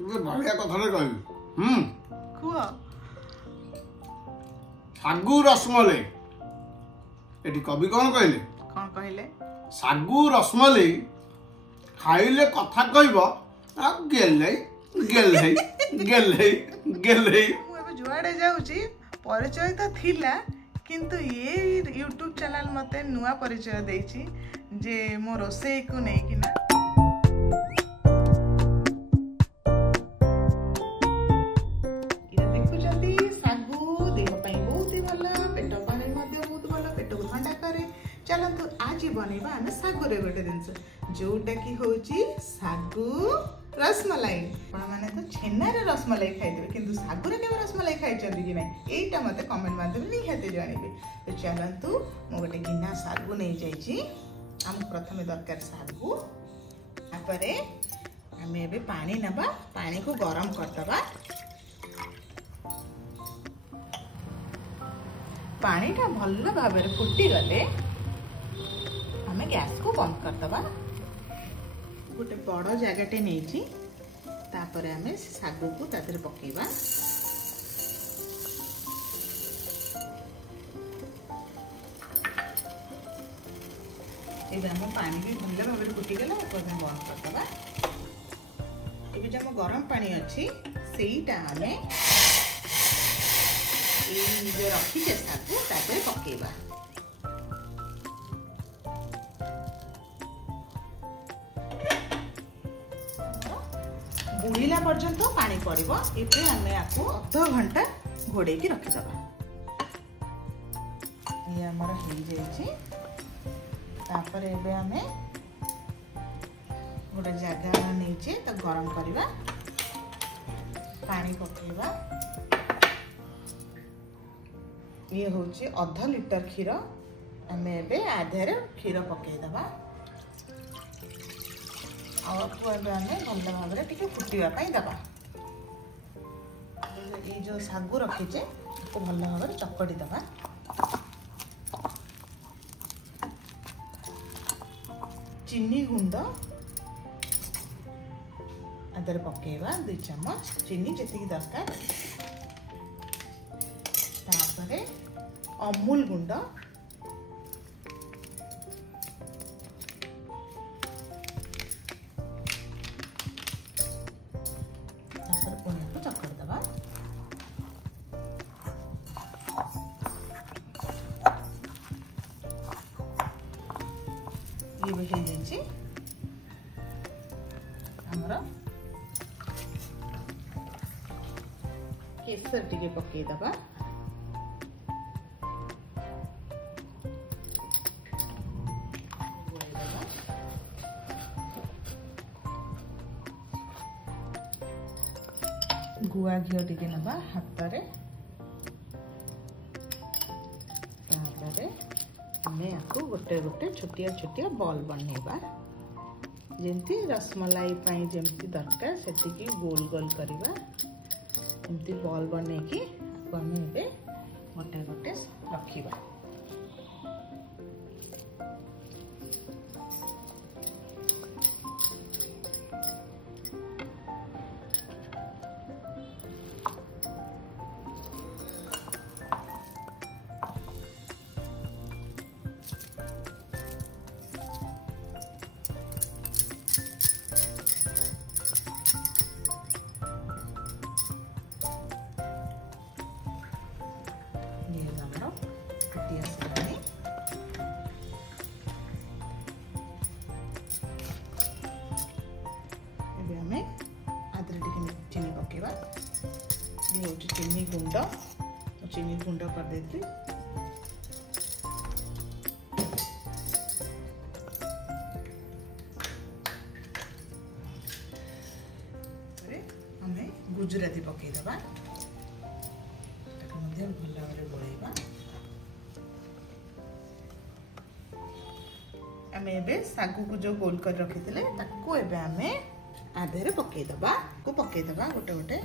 बढ़िया कथा कहबी कुह सागु रसमलाई एटी कवि कौन कहले कौन कहले सागु रसमलाई खाइले कथा कहब आ गेलै गेलै गेलै गेलै मु एबे जुआडे जाउची परिचय तो थिला किंतु ये यूट्यूब चैनल मते नुआ परिचय देछि जे मो रोसेई को नै किना चलतु आज बनइबा आमे सागु रे गोटे दिन जोटा कि होची सागु रसमलाई आपण माने तो छेना रे रसमलाई खाइ देबे किंतु सागु रे केबे रसमलाई खाइ चंदी कि नै एटा मते कमेंट माध्यम निहाते जानिबे तो चलतु मो गोटे गिना सागु नै जाइछि हम प्रथमे दरकार सागु आपरे आमे एबे पानी नबा पानी को गरम करतबा पानी टा भल्ल भाबरे फुटी गले हमें गैस को बंद कर दबा गोटे बड़ जगटे नहीं तापर हमें सागु को तादर पकेबा हम पानी भी भल भाव फुटी गला बंद कर दबा ये जो गरम पानी अच्छी सेटा हमें जो रखीचे सागु तादर पकेबा बुड़ीला पर्यंत पानी पड़िबो एबे हमें आको आधा घंटा घोड़े की रखि दबा ये हमर हो जाइछि तापर एबे हमें गोटे जगह नीचे तो गरम करवा पानी पकेबा ये होची आधा लीटर क्षीर हमें एबे आधे क्षीर पके दबा हमें भल भाव फुटा दबा ये जो सागु रखीचे भल भाव चकड़ी दबा चीनी गुंड आदर पकेबा 2 चम्मच चीनी जी दरकार तापरे अमूल गुंड केसर टिके पके दबा गुआ घी टिके नबा हाथ रे तापरे हमें आपको गोटे गोटे छोटिया छोटिया बॉल बनैबा जेमती रसमलाई पाई जेमती दरकार सेटिकी गोल गोल करवा एमती बॉल बने की हमें गोटे गोटे रखिबा चीनी पकेबा ये होची चीनी गुंड तो चीनी गुंड कर देती हमें गुजराती पकई दबा भल भाव गोलैबा आम ए सागु को जो गोल कर रखी ताको एबे आमे आधे पकई दबा गोटे गोटे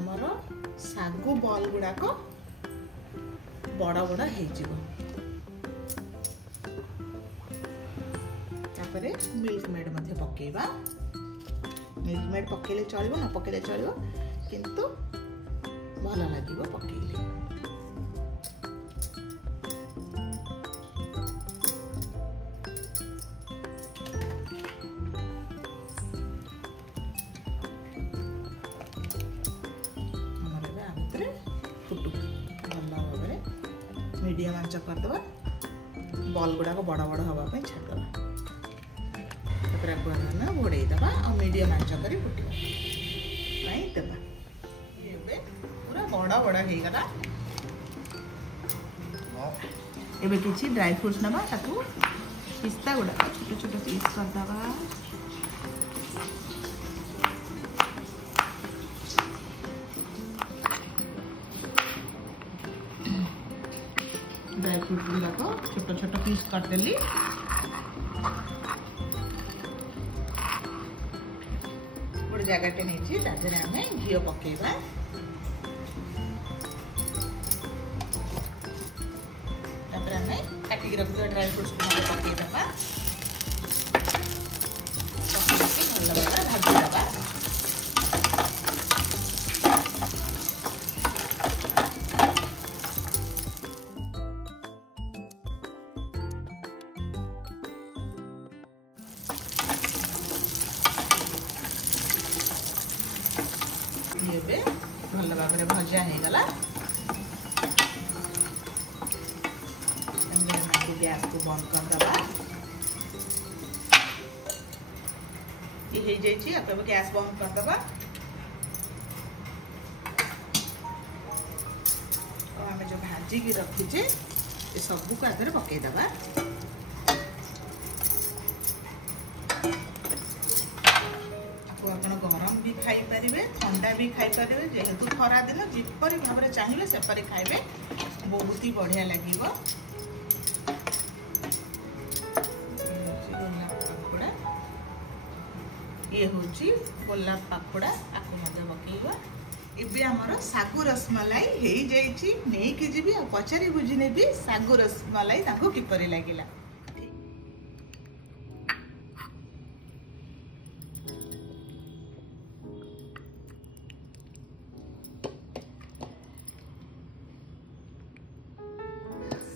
आमर सागु बॉल गुड़ाक बड़ बड़ हो मिल्क मेड पकेबा मिल्क मेड पकेले चलो न पकेले चलो किंतु भल लगे पकेले फुटू भल भाव मीडियम आंच करदे बॉल गुड़ाक बड़ बड़ हाँपाई छाड़देवा घोड़े दबा और मीडियम आंच कर फुटवा पूरा बड़ा बड़ा हो गला एबे किछि ड्राई फ्रूट्स नबा ताकू पिस्ता गुड़ा छोट छोट पीस कर दबा ड्राई फ्रूट गुड़ा को छोट छोट पीस कर देली जगटे नहीं आम घी पकेबा काटिक रखिए ड्राई फ्रूट्स पकईदे भल भाजीदे भल भाव में भजा हो गला गैस को बंद करदे ये हो गैस बंद करदे आम जो भाजिकी रखीचे सबू को आगे पकईदे आप गरम भी खाई पारे ठंडा भी खाई पारे जेहेतु खरा दिन जिपरी भाव में चाहिए सेपरी खाइबे बहुत ही बढ़िया लगे ये हूँ गोलाप पाखुड़ा आपको पकईवा एबे आमर सागु रसमलाई हो जाइए नहीं कि जी पचारि बुझी नेबी सागु रसमलाई किपरि लगिला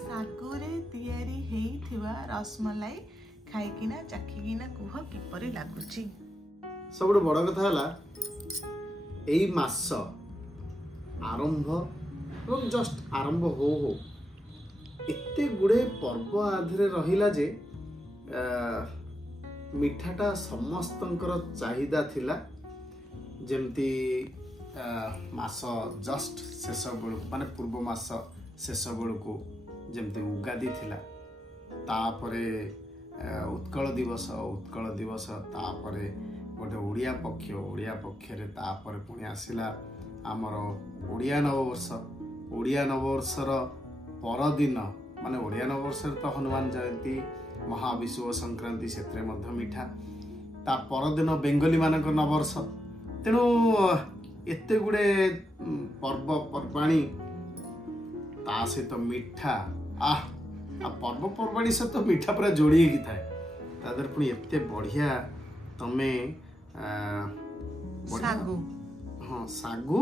सागुरे तैयारी हेइथिबा रसमलाई खाइकिना चाखिकिना कुह किपरि लागुची सब बड़ कथा यही मास आरंभ और जस्ट आरंभ हो एते गुड़े पर्व आधे रहिला जे मिठाटा समस्तंकर चाहिदा थिला जेमती मास जस्ट शेष बेलू माने पूर्व मास शेष बेलू को जेमती उगादी थिला तापरे उत्कल दिवस तापरे गोटे ओडिया पक्ष तापर पुणी आसला आमर ओडिया नववर्षर परदिन माने ओडिया नववर्ष तो हनुमान जयंती महाविषुव संक्रांति से मीठा ता परदिन बेंगली मानक नववर्ष तेणु एते गुड़े पर्वपर्वाणी ता सहित मीठा पर्वपर्वाणी सहित मीठा पूरा जोड़ी थाए तादर पुणी एते बढ़िया तमे सागु हाँ सागु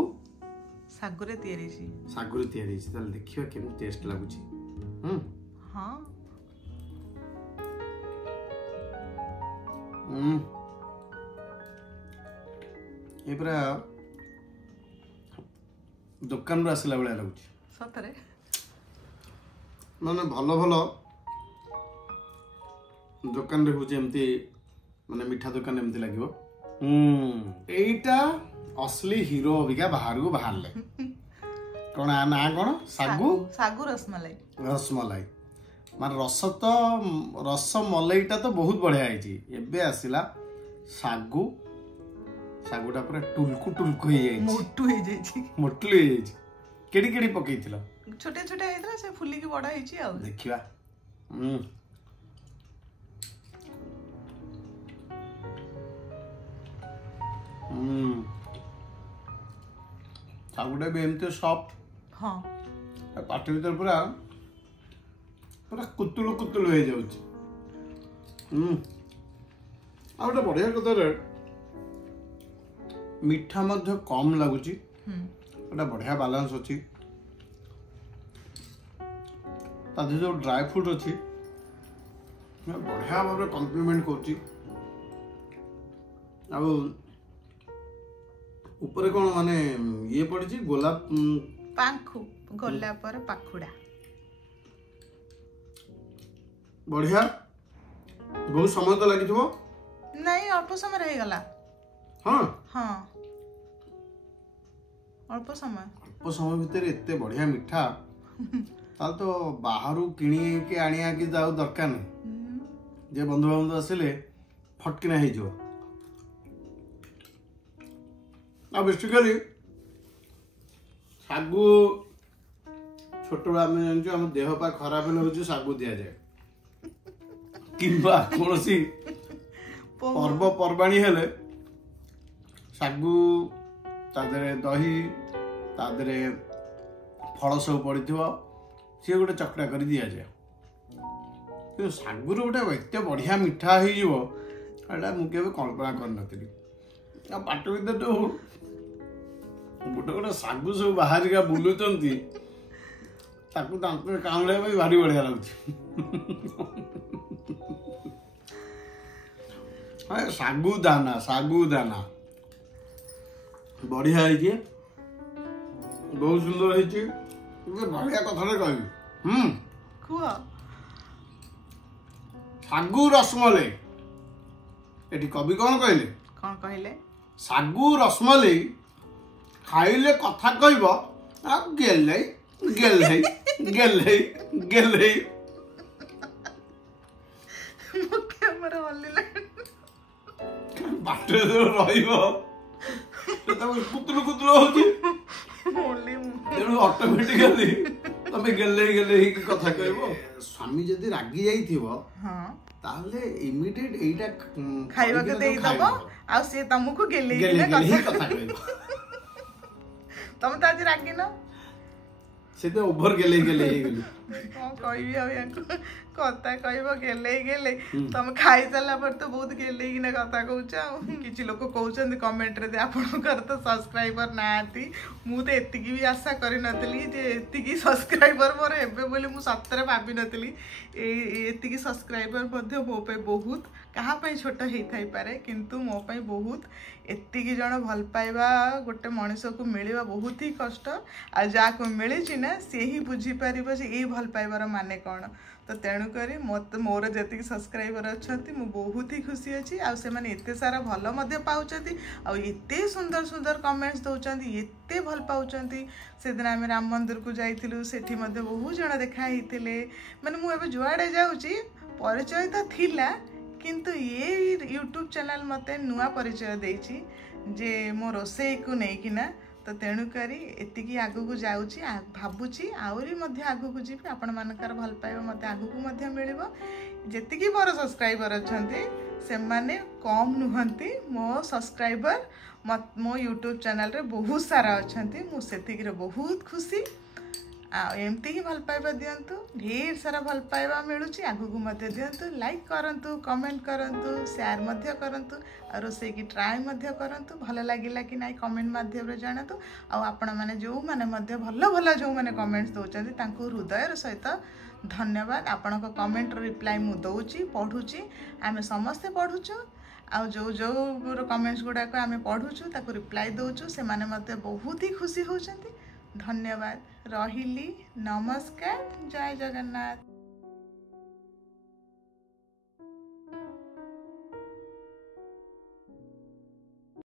सागुरे तैयारी ताले देखियो केम टेस्ट लागुची हाँ ये पूरा दुकान रू आसला बेला लागुची सतरे माने भलो भलो दुकान रे होजे एमती माने मीठा दुकान एमती लागिवो एटा असली हीरो अबिका बाहर को बाहरले कोन ना कोन सागु रसमलाई माने रसमलाईटा तो बहुत बढ़िया आइची एबे आसिला सागुटा पूरा टुलकु हो जाइची मोटू हो जाइची केडी पकईथिला छोटे छोटे हेतला से फुली की बड़ा हेची आ देखिबा सागुटा भी एमती सॉफ्ट हाँ पाटी भीतर पूरा पूरा कुतुलु कुतुलु हो जाउछि आ गोटे बढ़िया कथा रे मीठा मध्य कम लगुछि गोटे बढ़िया बैलेंस अछि तादे जो ड्राई फ्रूट अछि बढ़िया भाव कॉम्प्लीमेंट करछि आ ऊपर कौन माने ये पड़ी गोलाप पाखु गोलाप पाखुड़ा बढ़िया बहुत समय तो लगी नहीं अल्प समय रह गला हाँ हाँ अल्प समय भितर एते बढ़िया मीठा ताल तो बाहर किणी के आनिया कि जाऊ दरकार नहीं जे बंधु बांधव आसिले फटकिना हो जो बेसिकली सागु छोट आम जानू आम देह पा खराब हो सागु दि जाए किंबा कौनसी पर्वपर्वाणी हेले सागु तादरे दही तादरे फल सब पड़ी सी गोटे चकड़ा कर दि जाए कि सागुर गोटे एत बढ़िया मिठा होटा मुझे कल्पना कर पाट भर तो गोटे गोटे सागु सब बाहर बुलुंट दांत कामुड़ा भारी बढ़िया लगुच सागु दाना बढ़िया है बहुत सुंदर है बढ़िया कथा कह सागु रसमलाई एटी कवि कौन कहले सागु रसमलाई खाइले कथा कहब गेले गेले गेले गेले बाटे कुतुलु कुतुलु हो ऑटोमेटिकली तमे गेले गेले ही कथा कहब स्वामी जदि रागी जाइथिबो ताहले इमीडिएट एटा खाइबा के देई दबो आ से तमको गेले गेले कथा कहब तम त आज रागी न से तो ओभर गेले गेले ही गेली कहबी आ कथा कहब गेले गेले तुम खाई सारा पर तो बहुत गेले कि कथा कौच कि लोक कहते कमेंट रे आपणकर तो सब्सक्राइबर नाती मुझे एति भी आशा करी नथली सब्सक्राइबर मोर एबे बोली मु सतरे भाबी नथली एति सब्सक्राइबर मध्य मो पे बहुत कहा पे छोट हेई थाई पारे किंतु मो पे बहुत एति जन भल पाइबा गोटे मनीष को मिलवा बहुत ही कष्ट आ जाको मिली ना सी ही बुझी पार ये भल पाइबार माने कौन तो तेणुक मत मोर जी सब्सक्राइबर अच्छा मु बहुत ही खुशी अच्छी आते सारा भल पाँच आते सुंदर सुंदर कमेंट्स दौरान एत भल पाँच से दिन आम राम मंदिर को जाइलु से बहुत जन देखाई मैंने मुझे जुआड़े जाऊँगी परिचय तो थिला किंतु ये यूट्यूब चैनल मते नुआ परिचय देछि जे मो रोसई को नेकिना तो तेणुक एतिकी आगु को जाऊँगी भावुची आहरी आगु को जी आपण मानकर भल पाइबा मत आगु को मिलिबो जेतिकी मोर सब्सक्राइबर अछंती से माने कम नुहंती मो सब्सक्राइबर मो यूट्यूब चैनल रे बहुत सारा अछंती मु सेतिकी रे बहुत खुशी एमती ही भल पाइबा दियंतु ढेर सारा भल पाइबा मिलुची आगु को मध्य दियंतु लाइक करंतु कमेंट करंतु शेयर मध्य करंतु और रोसे की ट्राई मध्य करंतु भल लागिला कि नाही कमेंट माध्यम रे जानतु आ आपण माने जो माने मध्य भल भल जो माने कमेंट्स दउचंती तांको हृदय सहित धन्यवाद आपण को कमेंट रिप्लाई मु दउची पढुची आमे समस्त पढुचु आ जो जो कमेंट्स गुडा को आमे पढुचु ताको रिप्लाई दउचु से माने मते बहुत ही खुशी होचंती धन्यवाद रहिली नमस्कार जय जगन्नाथ।